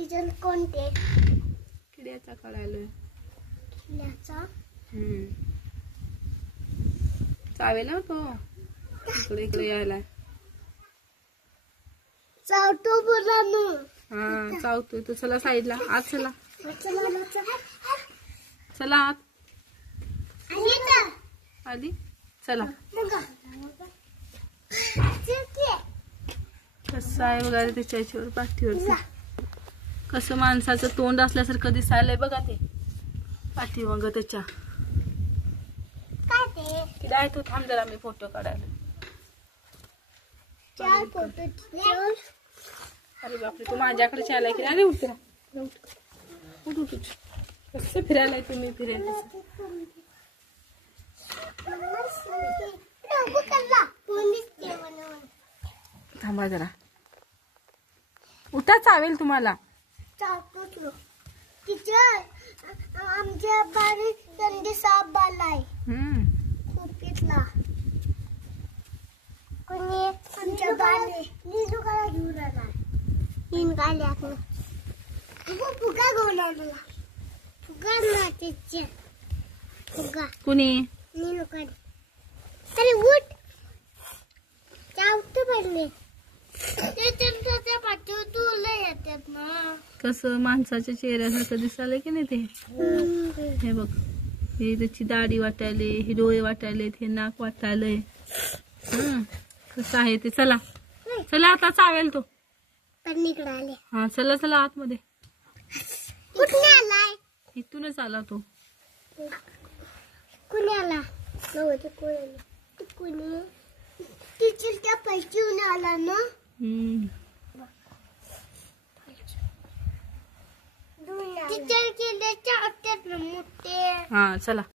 Teacher कोणते? किड्याचा काढायलोय. किड्याचा? चावेल ना तो. इकडे इकडे यायला. चावतो बोला ना. हा चावतोय तो. चला साईडला. आत चला. चला आत. आली चला. कसं आहे बघा त्याच्या याच्यावर पाठीवर. कसं माणसाचं तोंड असल्यासारखं दिसायलंय बघा ते पाठीमाग त्याच्या. किती आहे तो. थांब जरा मी फोटो काढायला. अरे बापरे तू माझ्याकडे आलाय की. अरे उठ उठ. कसं फिरायलाय तुम्ही. फिरायला थांबा जरा. उठा चावेल तुम्हाला. आमच्या बारी संधी साप आलाय. खोपीतला कोणी आमच्या बारी नीलू काय घेऊन आलाय. तीन गाल्यात फुगा घेऊन आला. फुगा ना तिच्या फुगा कुणी नीलू काय. अरे उठ. चावतो पडले. त्याच्या पाठीवर तुला येतात ना. कसं माणसाच्या चेहऱ्यासारखं दिसायलंय की नाही ते. हे बघ हे त्याची दाढी वाटायले. हे डोळे वाटायलेत. हे नाक वाटायलंय. कसं आहे ते. चला चला आता चावेल तो. इकडे आले. हा चला चला आतमध्ये. कुठे आलाय. इथूनच आला तो. कुणी आला. कुणी टीचरच्या पैसे आला ना. टीचर केल्याच्या हत्यात मोठे. हा चला.